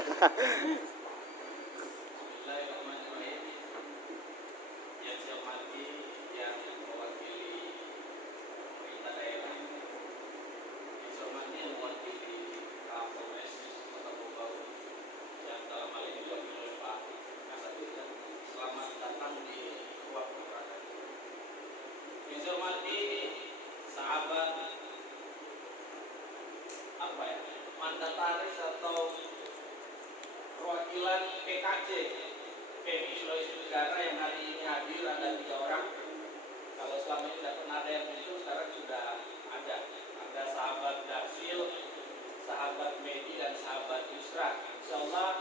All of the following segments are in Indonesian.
Bismillahirrahmanirrahim. Yang saya hormati yang mewakili pemerintah daerah, yang saya hormati yang mewakili Kapolres Kota Bogor, yang dalam hal ini diwakili oleh Pak Kasatgas. Selamat datang di ruang masyarakat. Yang saya hormati sahabat mandataris atau perwakilan PKJ PMI Sulawesi Tenggara yang hari ini hadir, ada 3 orang. Kalau selama ini tidak pernah ada yang muncul, sekarang sudah ada. Ada sahabat Darsil, sahabat Medi, dan sahabat Yusra. Insya Allah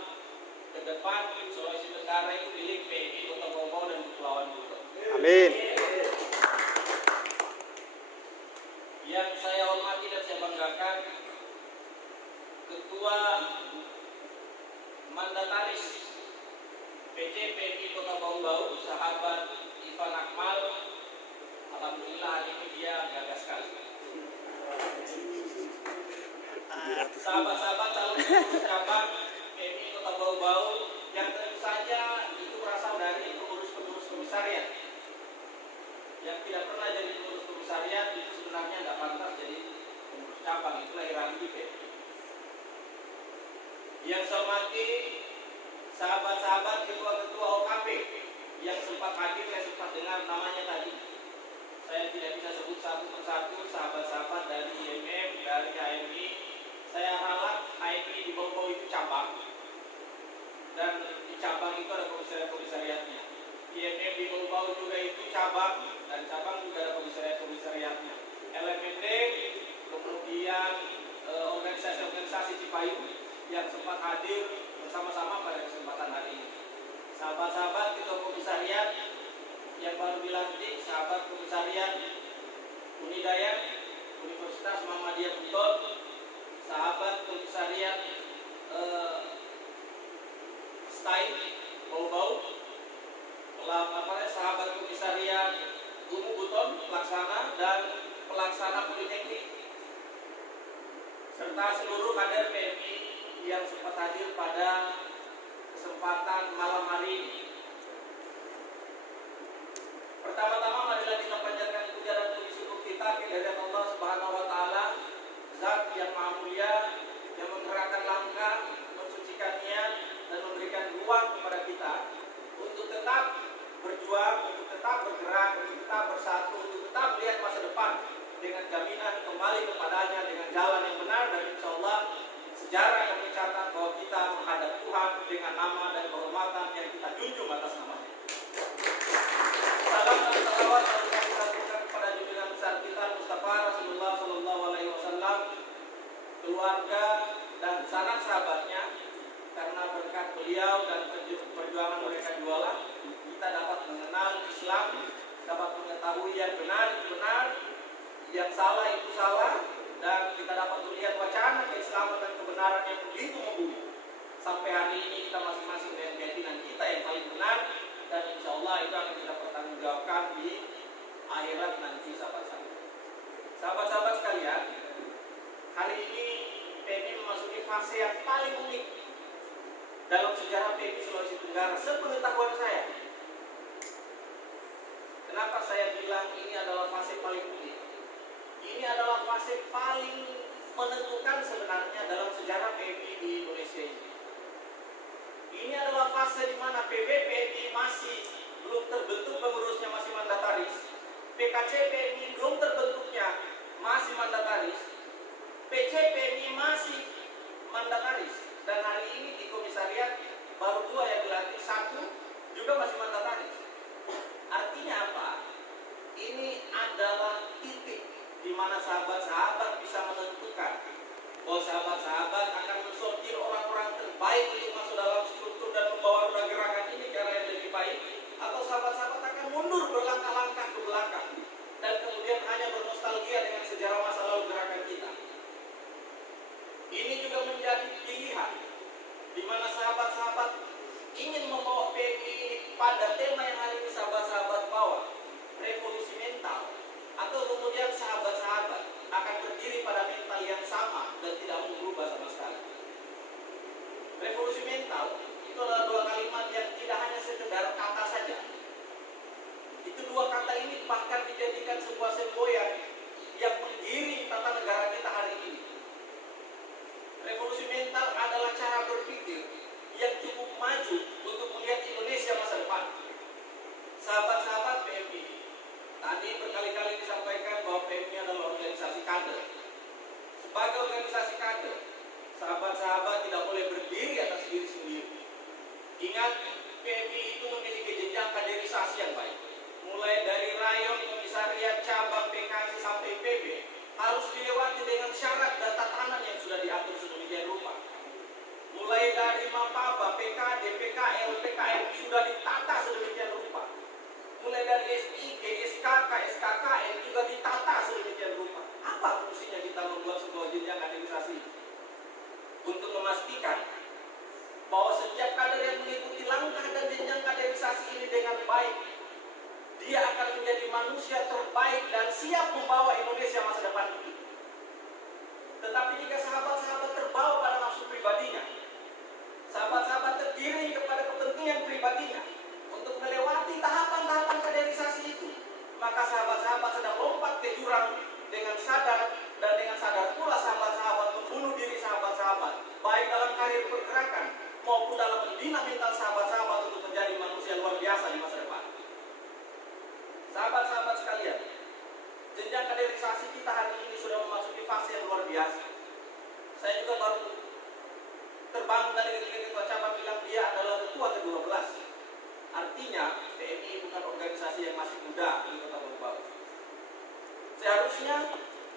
ke depan Sulawesi Tenggara itu milik PMI Kota Bogor dan Kepulauan Buton. Amin. Yang saya hormati dan saya banggakan, Ketua Mandataris PJ PMI Kota Bau, sahabat Ivan Akmal. Alhamdulillah hari ini dia gagah sekali. Sahabat-sahabat calon pengurus cabang PMI Kota Bau yang tentu saja itu berasal dari pengurus-pengurus komisariat. Yang tidak pernah jadi pengurus komisariat itu sebenarnya tidak pantas jadi pengurus cabang, itulah hierarki PMI. Yang saya hormati sahabat-sahabat ketua-ketua OKP yang sempat hadir, saya sempat dengar namanya tadi. Saya tidak bisa sebut satu persatu sahabat-sahabat dari IMM, dari HMI. Saya harap HMI di Bogor itu cabang, dan di cabang itu ada komisariat-komisariatnya. IMM di Bogor juga itu cabang, dan cabang juga ada komisariat-komisariatnya. LMND, kemudian organisasi-organisasi Cipayung yang sempat hadir bersama-sama pada kesempatan hari ini. Sahabat-sahabat ketua komisariat yang baru dilantik, sahabat komisariat Unidaya Universitas Muhammadiyah Buton, sahabat komisariat STAI Bau, sahabat komisariat Umu Buton pelaksana dan pelaksana politeknik, serta seluruh kader PMI yang sempat hadir pada kesempatan malam hari ini. Pertama-tama marilah kita panjatkan puja dan puji syukur kita kehadirat Allah Subhanahu wa taala, Zat yang Maha Mulia, yang menggerakkan langkah, mensucikan niat, dan memberikan ruang kepada kita untuk tetap berjuang, untuk tetap bergerak, untuk tetap bersatu, untuk tetap melihat masa depan dengan jaminan kembali kepadanya dengan jalan yang benar, dan insya Allah sejarah yang mencatat bahwa kita menghadap Tuhan dengan nama dan kehormatan yang kita junjung atas namanya. Salam dan salawat yang kita satukan kepada junjungan besar kita Mustafa Rasulullah Sallallahu Alaihi Wasallam, keluarga dan sanak sahabatnya, karena berkat beliau dan perjuangan mereka jualan kita dapat mengenal Islam, dapat mengetahui yang benar itu benar, yang salah itu salah, dan kita dapat melihat wacana keislaman dan kebenaran yang begitu membumi. Sampai hari ini kita masing-masing dengan keyakinan kita yang paling benar, dan insya Allah itu akan kita pertanggungjawabkan di akhirat nanti, sahabat-sahabat. Sahabat-sahabat sekalian, hari ini PMI memasuki fase yang paling unik dalam sejarah PMI Sulawesi Tenggara sepengetahuan saya. Kenapa saya bilang ini adalah fase paling unik? Ini adalah fase paling menentukan sebenarnya dalam sejarah PMI di Indonesia ini. Ini adalah fase di mana PBPMI masih belum terbentuk, pengurusnya masih mandataris. PKC PMI belum terbentuknya, masih mandataris. PC PMI masih mandataris. Dan hari ini di komisariat baru 2 yang dilantik, 1 juga masih mandataris. Artinya apa? Ini adalah titik di mana sahabat-sahabat bisa menentukan bahwa sahabat-sahabat akan mensortir orang-orang terbaik untuk masuk dalam struktur dan membawa roda gerakan ini ke arah yang lebih baik, atau sahabat-sahabat akan mundur berlangkah-langkah ke belakang dan kemudian hanya bernostalgia dengan sejarah masa lalu gerakan kita. Ini juga menjadi pilihan di mana sahabat-sahabat ingin membawa PMI ini pada tema yang hari ini sahabat-sahabat bawa, revolusi mental, atau kemudian sahabat-sahabat akan berdiri pada mental yang sama dan tidak mau berubah sama sekali. Revolusi berkali-kali disampaikan bahwa PMI adalah organisasi kader. Sebagai organisasi kader, sahabat-sahabat tidak boleh berdiri atas diri sendiri. Ingat, PMI itu memiliki jenjang kaderisasi yang baik. Mulai dari rayon, komisariat, cabang, PKC sampai PB harus dilewati dengan syarat dan tatanan yang sudah diatur sedemikian rupa. Mulai dari Mapaba, PKD, PKL, PKM sudah ditata sedemikian rupa. Mulai dari SIG, SKK, SKKM juga ditata sedemikian rupa. Apa fungsinya kita membuat sebuah jenjang kaderisasi? Untuk memastikan bahwa setiap kader yang mengikuti langkah dan jenjang kaderisasi ini dengan baik, dia akan menjadi manusia terbaik dan siap membawa Indonesia masa depan ini. Tetapi jika sahabat-sahabat terbawa pada nafsu pribadinya, sahabat-sahabat terdiri kepada kepentingan pribadinya untuk melewati tahapan-tahapan kaderisasi itu, maka sahabat-sahabat sedang lompat ke jurang dengan sadar, dan dengan sadar pula sahabat-sahabat membunuh diri sahabat-sahabat, baik dalam karir pergerakan maupun dalam membina mental sahabat-sahabat untuk menjadi manusia luar biasa di masa depan. Sahabat-sahabat sekalian, jenjang kaderisasi kita hari ini sudah memasuki fase yang luar biasa. Saya juga baru terbangun dari ketika ketua cabang bilang dia adalah ketua ke-12. Artinya PMI bukan organisasi yang masih muda di Kota Batu. Seharusnya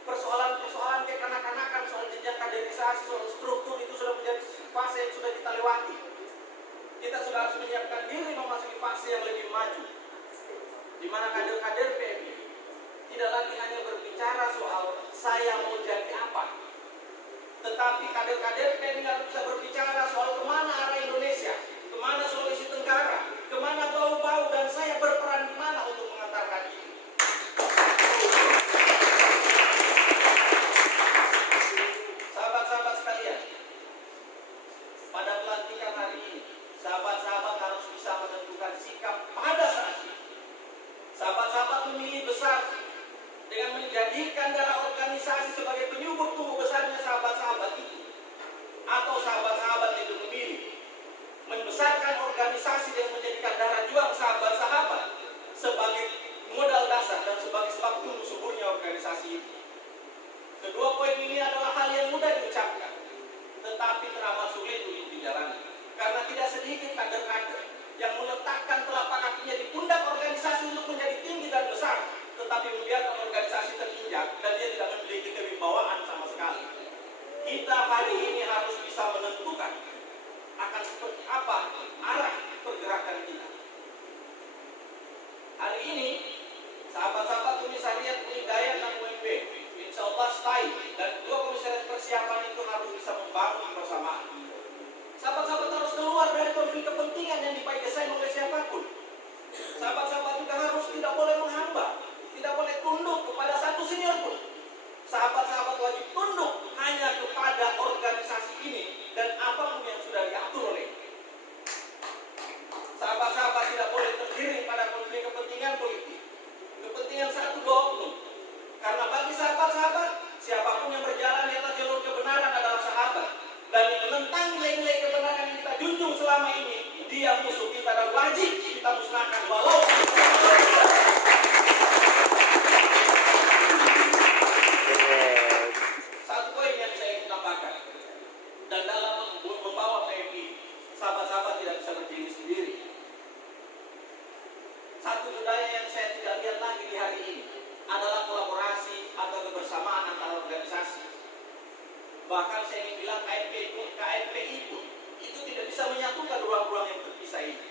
persoalan-persoalan kekanak-kanakan soal jenjang kaderisasi, soal struktur itu sudah menjadi fase yang sudah kita lewati. Kita sudah harus menyiapkan diri memasuki fase yang lebih maju, di mana kader-kader PMI tidak lagi hanya berbicara soal saya mau jadi apa, tetapi kader-kader PMI harus bisa berbicara soal kemana arah Indonesia, kemana Sulawesi Tenggara, kemana bau-bau, dan saya berperan di mana untuk mengantarkan itu. Sahabat-sahabat sekalian, pada pelantikan hari ini, sahabat-sahabat harus bisa menentukan sikap pada saat ini. Sahabat-sahabat memilih besar dengan menjadikan darah organisasi sebagai penyubur tumbuh besarnya sahabat-sahabat itu, atau sahabat-sahabat itu memilih membesarkan organisasi dan menjadikan darah juang sahabat-sahabat sebagai modal dasar dan sebagai sebab tumbuh suburnya organisasi itu. Kedua poin ini adalah hal yang mudah diucapkan, tetapi teramat sulit untuk dijalani, karena tidak sedikit kader-kader yang meletakkan telapak kakinya di pundak organisasi untuk menjadi tinggi dan besar, tetapi membiarkan organisasi terinjak dan dia tidak memiliki kewibawaan sama sekali. Kita hari ini harus bisa menentukan akan seperti apa arah pergerakan kita. Hari ini, sahabat-sahabat komisariat Unidaya dan UMB, insya Allah stay, dan dua komisariat persiapan itu harus bisa membangun bersamaan. Sahabat-sahabat harus keluar dari konflik kepentingan yang dipakai oleh siapapun. Sahabat-sahabat juga harus tidak boleh menghamba, tidak boleh tunduk kepada satu senior pun. Sahabat-sahabat wajib tunduk hanya kepada organisasi ini dan apapun yang sudah diatur oleh. Sahabat-sahabat tidak boleh terdiri pada konflik kepentingan politik, kepentingan satu dua oknum. Karena bagi sahabat-sahabat, siapapun yang berjalan di atas jalur kebenaran adalah sahabat, dan yang menentang nilai-nilai kebenaran yang kita junjung selama ini, dia musuh kita dan wajib kita musnahkan walau satu poin yang saya ingin tambahkan. Dan dalam membawa PMI, sahabat-sahabat tidak bisa berdiri sendiri. Satu budaya yang saya tidak lihat lagi di hari ini adalah kolaborasi atau kebersamaan antara organisasi. Bahkan saya ingin bilang KNPI pun itu tidak bisa menyatukan ruang-ruang yang terpisah ini.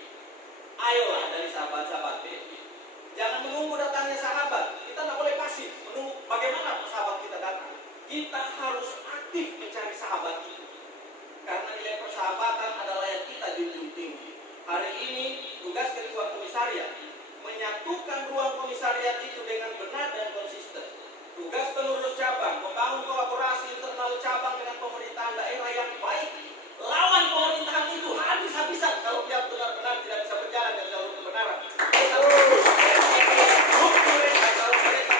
Ayolah dari sahabat-sahabat PMI, jangan menunggu datangnya sahabat. Kita tidak boleh pasif menunggu bagaimana sahabat kita datang. Kita harus aktif mencari sahabat itu, karena nilai persahabatan adalah yang kita junjung tinggi. Hari ini tugas ketua komisariat menyatukan ruang komisariat itu dengan benar dan konsisten. Tugas pengurus cabang membangun kolaborasi internal cabang dengan pemerintahan daerah yang baik. Lawan pemerintahan itu habis-habisan kalau dia benar-benar tidak bisa berjalan dan jalur kebenaran. Kita harus mereka kalau mereka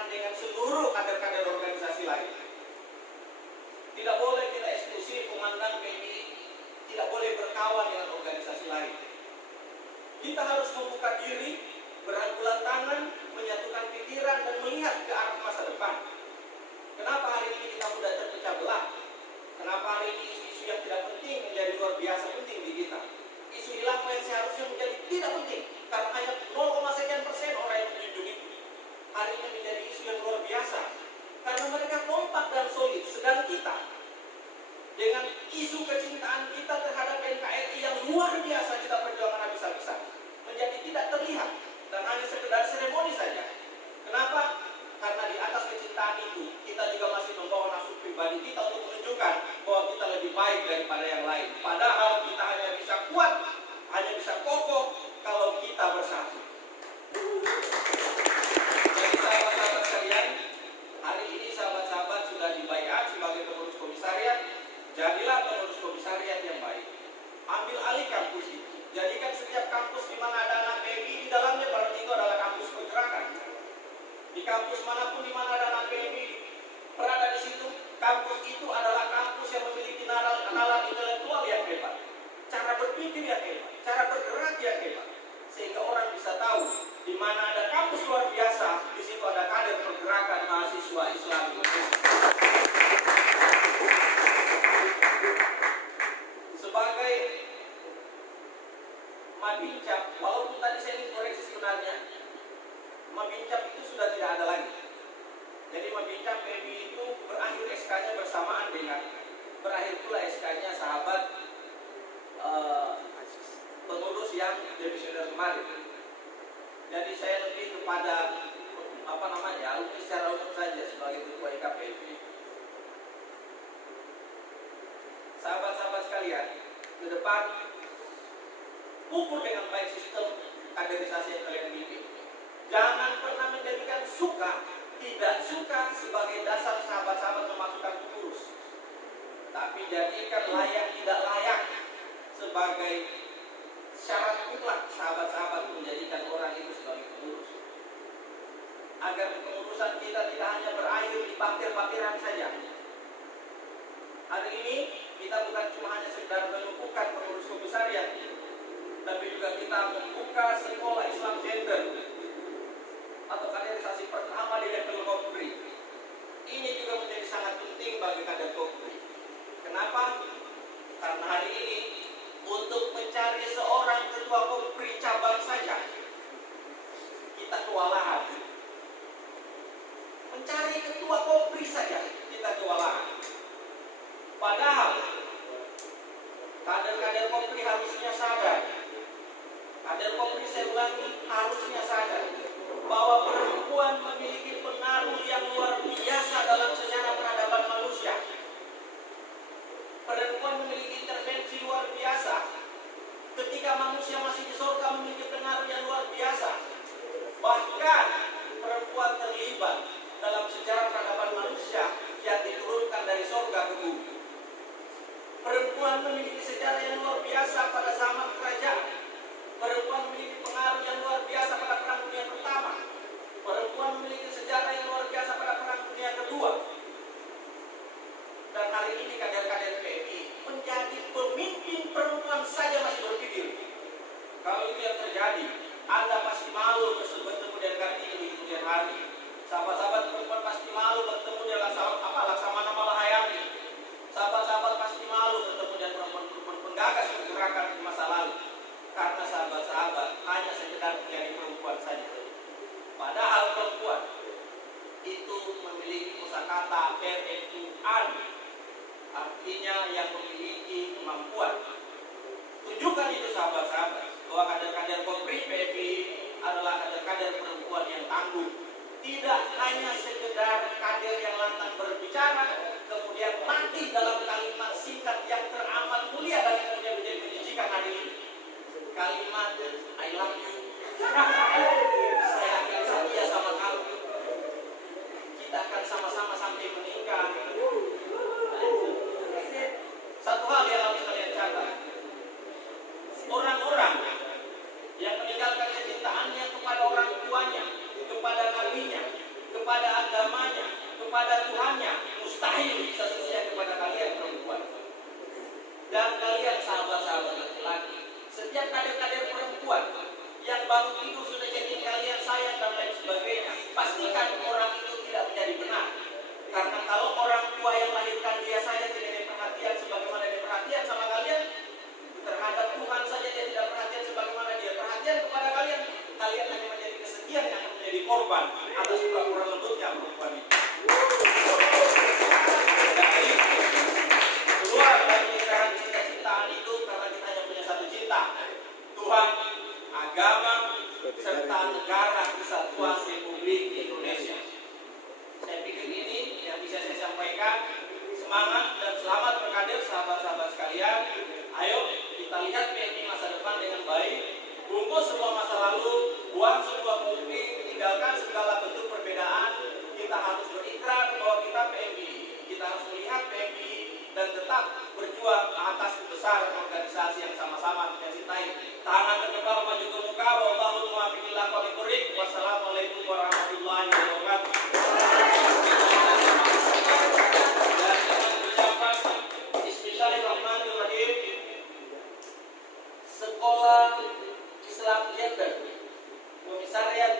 berteman dengan seluruh kader-kader organisasi lain. Tidak boleh kita eksklusif memandang PMI, tidak boleh berkawan dengan organisasi lain. Kita harus membuka diri, berangkulan tangan, menyatukan pikiran dan melihat ke arah masa depan. Kenapa hari ini kita mudah terpecah belah? Kenapa hari ini isu-isu yang tidak penting menjadi luar biasa penting di kita? Isu khilafah yang seharusnya menjadi tidak penting karena hanya 0,sekian% orang yang menjunjung itu. Hari ini menjadi isu yang luar biasa karena mereka kompak dan solid. Sedang kita dengan isu kecintaan kita terhadap NKRI yang luar biasa kita perjuangkan habis-habisan menjadi tidak terlihat dan hanya sekedar seremoni saja. Kenapa? Karena di atas kecintaan itu kita juga masih membawa nafsu pribadi kita untuk menunjukkan bahwa kita lebih baik daripada yang lain. Padahal kita hanya bisa kuat, hanya bisa kokoh kalau kita bersatu. Jadi sahabat-sahabat sekalian, hari ini sahabat-sahabat sudah dibaiat sebagai pengurus komisariat. Jadilah pengurus komisariat yang baik. Ambil alih kampus itu. Jadikan setiap kampus di mana ada anak PMI di dalamnya berarti itu adalah kampus pergerakan. Di kampus manapun di mana ada anak PMI berada di situ, kampus itu adalah kampus yang memiliki nalar intelektual yang hebat, cara berpikir yang hebat, cara bergerak yang hebat, sehingga orang bisa tahu di mana ada kampus luar biasa, di situ ada kader pergerakan mahasiswa Islam. Sebagai Mabincap, walaupun tadi saya ingin koreksi sebenarnya, Mabincap itu sudah tidak ada lagi. Jadi Mabincap PMI itu berakhir SK-nya bersamaan dengan berakhir pula SK-nya sahabat pengurus yang demisioner kemarin. Jadi saya lebih kepada alumni secara umum saja sebagai ketua IKPMI. Sahabat-sahabat sekalian, ke depan ukur dengan baik sistem kaderisasi yang kalian miliki. Jangan pernah menjadikan suka, tidak suka sebagai dasar sahabat-sahabat memasukkan pengurus. Tapi jadikan layak tidak layak sebagai syarat mutlak sahabat-sahabat menjadikan orang itu sebagai pengurus. Agar kepengurusan kita tidak hanya berakhir di parkir-parkiran saja. Hari ini kita bukan cuma hanya sekedar menumpukan pengurus komisariat, tapi juga kita membuka sekolah Islam gender atau kaderisasi pertama di level Kopri. Ini juga menjadi sangat penting bagi kader Kopri. Kenapa? Karena hari ini untuk mencari seorang ketua Kopri cabang saja kita kewalahan. Mencari ketua Kopri saja kita kewalahan. Padahal kader-kader Kopri harusnya sadar. Kader Kopri saya ulangi harusnya sadar bahwa perempuan memiliki pengaruh yang luar biasa dalam sejarah peradaban manusia. Perempuan memiliki intervensi luar biasa. Ketika manusia masih di surga memiliki pengaruh yang luar biasa. Bahkan perempuan terlibat dalam sejarah peradaban manusia yang diturunkan dari surga ke bumi. Perempuan memiliki sejarah yang luar biasa pada zaman kerajaan. Perempuan memiliki pengaruh yang luar biasa pada Perang Dunia Pertama. Perempuan memiliki sejarah yang luar biasa pada Perang Dunia Kedua. Dan hari ini kader-kader PMI menjadi pemimpin perempuan saja masih berpikir. Kalau itu yang terjadi, Anda pasti malu bertemu dengan Kartini di kemudian hari. Sahabat-sahabat perempuan pasti malu bertemu dengan Laksamana Malahayati. Sahabat-sahabat pasti malu bertemu dengan perempuan penggagas pergerakan di masa lalu. Karena sahabat-sahabat hanya sekedar menjadi perempuan saja. Padahal perempuan itu memiliki kosakata perempuan, artinya yang memiliki kemampuan. Tunjukkan itu sahabat-sahabat bahwa kader-kader Kopri PMI adalah kader-kader perempuan yang tangguh. Tidak hanya sekedar kader yang lantang berbicara, kemudian mati dalam kalimat singkat yang teramat mulia dan kemudian menjadi menjijikan hari ini. Kalimat I love you. Saya akan setia sama kamu. Kita akan sama-sama sampai meninggal. Satu hal yang harus kalian catat. Orang-orang yang meninggalkan kecintaannya kepada orang tuanya, kepada nabinya, kepada kepada Tuhannya, mustahil bisa setia kepada kalian perempuan. Dan kalian sahabat-sahabat laki-laki, setiap kader-kader perempuan yang baru tidur sudah chatting kalian sayang dan lain sebagainya, pastikan orang itu tidak menjadi benar. Karena kalau orang tua yang lahirkan dia saja tidak ada perhatian sebagaimana dia perhatian sama kalian, terhadap Tuhan saja dia tidak perhatian sebagaimana dia perhatian kepada kalian, kalian hanya menjadi kesekian yang akan menjadi korban atas kurang lembutnya perempuan itu. Jadi keluar dari lingkaran cinta-cintaan itu karena kita hanya punya satu cinta, Tuhan, agama, serta negara kesatuan Republik Indonesia. Saya pikir ini yang bisa saya sampaikan. Semangat dan selamat berkader sahabat-sahabat sekalian. Ayo kita lihat PMI masa depan dengan baik. Bungkus semua masa lalu, buang semua konflik, tinggalkan segala bentuk perbedaan. Kita harus berikrar bahwa kita PMI. Kita harus melihat PMI dan tetap berjuang atas kebesaran organisasi yang sama-sama kita cintai. Tangan terkebal maju ke muka. Wallahul muwaffiq ila aqwamit thoriq. Wassalamualaikum warahmatullahi wabarakatuh. Dan dengan ucapan Bismillahirrahmanirrahim. Sekolah Islam Gender Komisariat